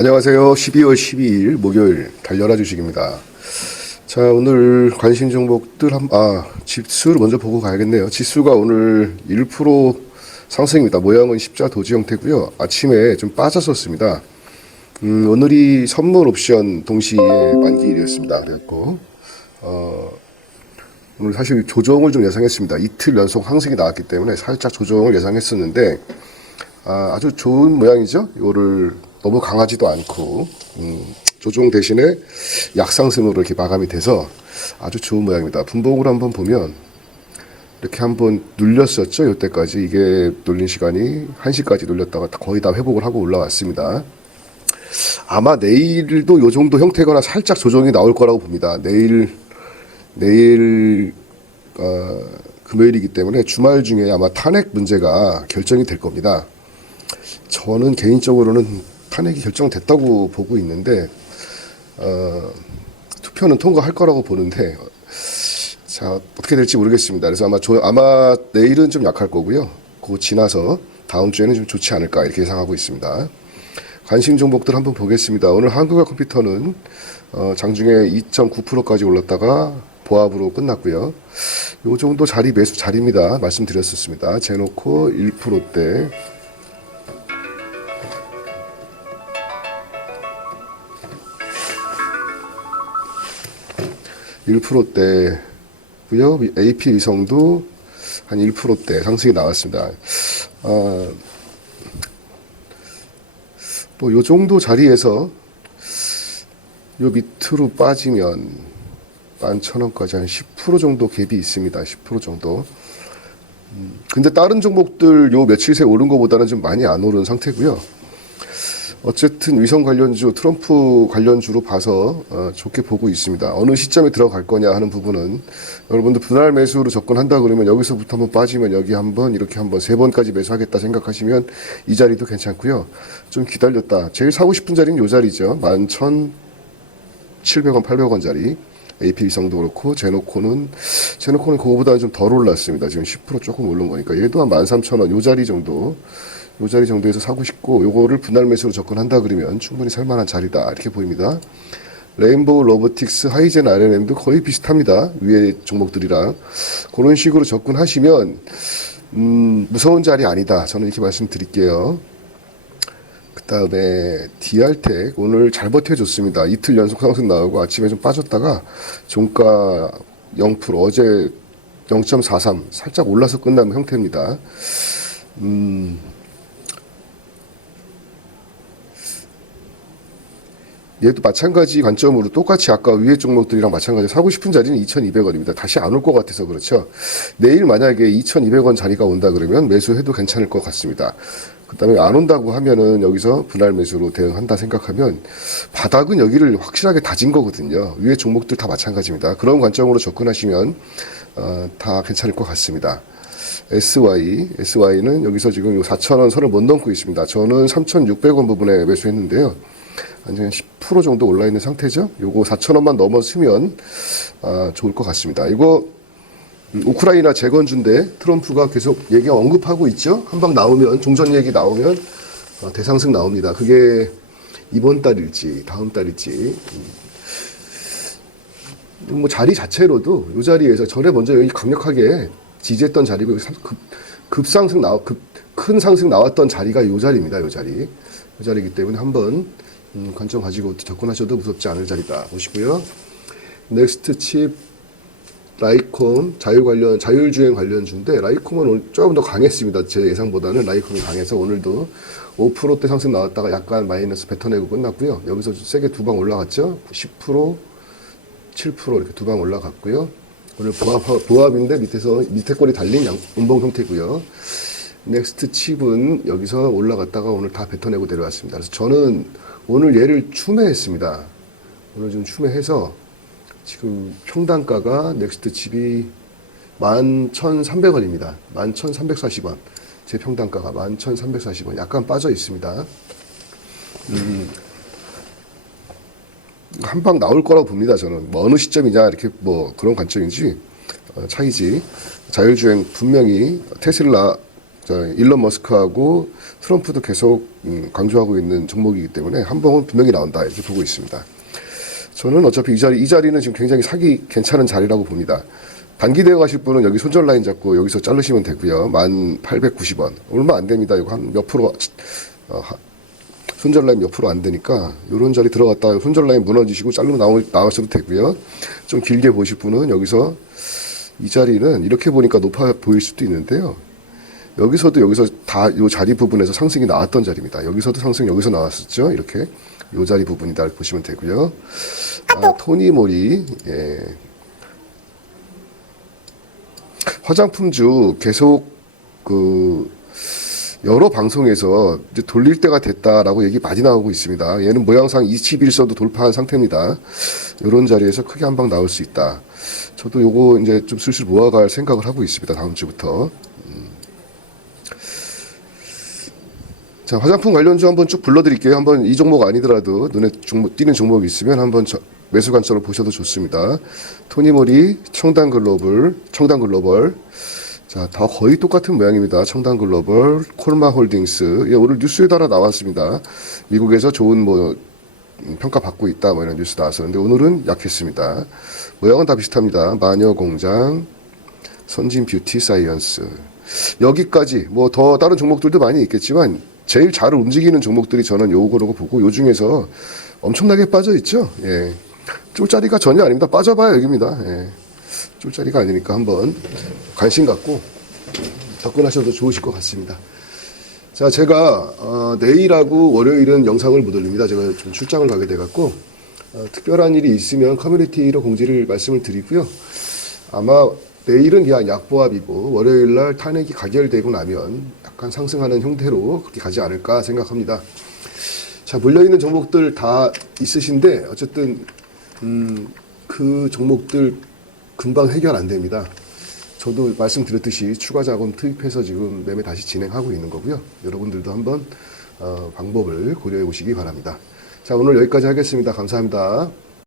안녕하세요. 12월 12일 목요일 달려라 주식입니다. 자, 오늘 관심 종목들 한, 아, 지수를 먼저 보고 가야겠네요. 지수가 오늘 1% 상승입니다. 모양은 십자 도지 형태고요. 아침에 좀 빠졌었습니다. 음, 오늘이 선물 옵션 동시에 만기일이었습니다. 그랬고, 어, 오늘 사실 조정을 좀 예상했습니다. 이틀 연속 상승이 나왔기 때문에 살짝 조정을 예상했었는데, 아, 아주 좋은 모양이죠. 이거를 너무 강하지도 않고 음, 조정 대신에 약상승으로 이렇게 마감이 돼서 아주 좋은 모양입니다. 분봉으로 한번 보면 이렇게 한번 눌렸었죠. 이때까지 이게 눌린 시간이 1시까지 눌렸다가 거의 다 회복을 하고 올라왔습니다. 아마 내일도 이 정도 형태거나 살짝 조정이 나올 거라고 봅니다. 내일 내일 어, 금요일이기 때문에 주말 중에 아마 탄핵 문제가 결정이 될 겁니다. 저는 개인적으로는 탄핵이 결정됐다고 보고 있는데 어, 투표는 통과할 거라고 보는데 자 어떻게 될지 모르겠습니다. 그래서 아마 조, 아마 내일은 좀 약할 거고요. 그 지나서 다음 주에는 좀 좋지 않을까 이렇게 예상하고 있습니다. 관심 종목들 한번 보겠습니다. 오늘 한국어 컴퓨터는 어, 장중에 2.9%까지 올랐다가 보합으로 끝났고요. 요 정도 자리 매수 자리입니다. 말씀드렸었습니다. 제놓고 1%대 1%대고요. AP 위성도 한 1%대 상승이 나왔습니다. 어, 뭐요 정도 자리에서 요 밑으로 빠지면 11,000원까지 한 10% 정도 갭이 있습니다. 10% 정도. 음, 근데 다른 종목들 요 며칠 새 오른 것보다는 좀 많이 안 오른 상태고요. 어쨌든 위성 관련주, 트럼프 관련주로 봐서 어, 좋게 보고 있습니다. 어느 시점에 들어갈 거냐 하는 부분은 여러분들 분할 매수로 접근한다 그러면 여기서부터 한번 빠지면 여기 한번 이렇게 한번 세 번까지 매수하겠다 생각하시면 이 자리도 괜찮고요. 좀 기다렸다. 제일 사고 싶은 자리는 이 자리죠. 11,700원, 800원짜리. AP 위성도 그렇고 제노코는 제노코는 그거보다 좀 덜 올랐습니다. 지금 10% 조금 오른 거니까 얘도 한 13,000원 요 자리 정도 요 자리 정도에서 사고 싶고 요거를 분할 매수로 접근한다 그러면 충분히 살만한 자리다 이렇게 보입니다. 레인보우 로보틱스, 하이젠 RNM도 거의 비슷합니다. 위에 종목들이랑 그런 식으로 접근하시면 음, 무서운 자리 아니다. 저는 이렇게 말씀드릴게요. 그 다음에 DR텍 오늘 잘 버텨줬습니다. 이틀 연속 상승 나오고 아침에 좀 빠졌다가 종가 0% 어제 0.43 살짝 올라서 끝난 형태입니다. 음, 얘도 마찬가지 관점으로 똑같이 아까 위에 종목들이랑 마찬가지 사고 싶은 자리는 2,200원입니다. 다시 안 올 것 같아서 그렇죠. 내일 만약에 2,200원 자리가 온다 그러면 매수해도 괜찮을 것 같습니다. 그다음에 안 온다고 하면은 여기서 분할 매수로 대응한다 생각하면 바닥은 여기를 확실하게 다진 거거든요. 위에 종목들 다 마찬가지입니다. 그런 관점으로 접근하시면 어, 다 괜찮을 것 같습니다. SY, SY는 여기서 지금 요 4,000원 선을 못 넘고 있습니다. 저는 3,600원 부분에 매수했는데요. 완전 10% 정도 올라 있는 상태죠. 요거 4,000원만 넘어서면 아, 좋을 것 같습니다. 이거 음, 우크라이나 재건주인데 트럼프가 계속 얘기 언급하고 있죠. 한방 나오면 종전 얘기 나오면 어, 대상승 나옵니다. 그게 이번 달일지 다음 달일지 음, 뭐 자리 자체로도 이 자리에서 전에 먼저 여기 강력하게 지지했던 자리고 급상승 나와 급 큰 상승 나왔던 자리가 이 자리입니다. 이 자리 이 자리이기 때문에 한번 음, 관점 가지고 접근하셔도 무섭지 않을 자리다 보시고요. 넥스트 칩 라이콤 자율 관련 자율 주행 관련주인데 라이콤은 오늘 조금 더 강했습니다. 제 예상보다는 라이콤이 강해서 오늘도 5%대 상승 나왔다가 약간 마이너스 뱉어내고 끝났고요. 여기서 세게 두 방 올라갔죠. 10% 7% 이렇게 두 방 올라갔고요. 오늘 보합, 보합인데 밑에서 밑에 꼬리 달린 양, 음봉 형태고요. 넥스트 칩은 여기서 올라갔다가 오늘 다 뱉어내고 내려왔습니다. 그래서 저는 오늘 얘를 추매했습니다. 오늘 좀 추매해서 지금 평단가가 넥스트 칩이 11,300원입니다. 11,340원. 제 평단가가 11,340원. 약간 빠져 있습니다. 한방 나올 거라고 봅니다. 저는 뭐 어느 시점이냐 이렇게 뭐 그런 관점인지 어, 차이지. 자율주행 분명히 테슬라 자, 일론 머스크하고 트럼프도 계속 음, 강조하고 있는 종목이기 때문에 한 번은 분명히 나온다 이렇게 보고 있습니다. 저는 어차피 이 자리 이 자리는 지금 굉장히 사기 괜찮은 자리라고 봅니다. 단기 대여 가실 분은 여기 손절 라인 잡고 여기서 자르시면 되고요. 만 890원 얼마 안 됩니다. 이거 한 몇 프로 어, 하- 손절 라인 몇 프로 안 되니까 이런 자리 들어갔다 손절 라인 무너지시고 자르고 나오, 나오셔도 되고요. 좀 길게 보실 분은 여기서 이 자리는 이렇게 보니까 높아 보일 수도 있는데요. 여기서도 여기서 다 요 자리 부분에서 상승이 나왔던 자리입니다. 여기서도 상승 여기서 나왔었죠. 이렇게 요 자리 부분이다 보시면 되고요. 아, 토니 모리 예. 화장품주 계속 그 여러 방송에서 이제 돌릴 때가 됐다라고 얘기 많이 나오고 있습니다. 얘는 모양상 21선도 돌파한 상태입니다. 이런 자리에서 크게 한 방 나올 수 있다. 저도 요거 이제 좀 슬슬 모아갈 생각을 하고 있습니다. 다음 주부터. 자, 화장품 관련주 한번 쭉 불러드릴게요. 한번 이 종목 아니더라도 눈에 종목, 띄는 종목이 있으면 한번 저- 매수 관점을 보셔도 좋습니다. 토니모리, 청단 글로벌, 청단 글로벌. 자, 다 거의 똑같은 모양입니다. 청단 글로벌, 콜마 홀딩스. 예, 오늘 뉴스에 따라 나왔습니다. 미국에서 좋은 뭐 음, 평가 받고 있다 뭐 이런 뉴스 나왔었는데 오늘은 약했습니다. 모양은 다 비슷합니다. 마녀 공장, 선진 뷰티 사이언스. 여기까지 뭐 더 다른 종목들도 많이 있겠지만 제일 잘 움직이는 종목들이 저는 요거라고 보고 요 중에서 엄청나게 빠져 있죠. 예. 쫄자리가 전혀 아닙니다. 빠져봐야 여기입니다. 예. 쫄자리가 아니니까 한번 관심 갖고 접근하셔도 좋으실 것 같습니다. 자, 제가 어, 내일하고 월요일은 영상을 못 올립니다. 제가 좀 출장을 가게 돼갖고 어, 특별한 일이 있으면 커뮤니티로 공지를 말씀을 드리고요. 아마 내일은 그냥 약보합이고 월요일 날 탄핵이 가결되고 나면 약간 상승하는 형태로 그렇게 가지 않을까 생각합니다. 자, 물려있는 종목들 다 있으신데 어쨌든 음, 그 종목들 금방 해결 안 됩니다. 저도 말씀드렸듯이 추가 자금 투입해서 지금 매매 다시 진행하고 있는 거고요. 여러분들도 한번 어, 방법을 고려해 보시기 바랍니다. 자, 오늘 여기까지 하겠습니다. 감사합니다.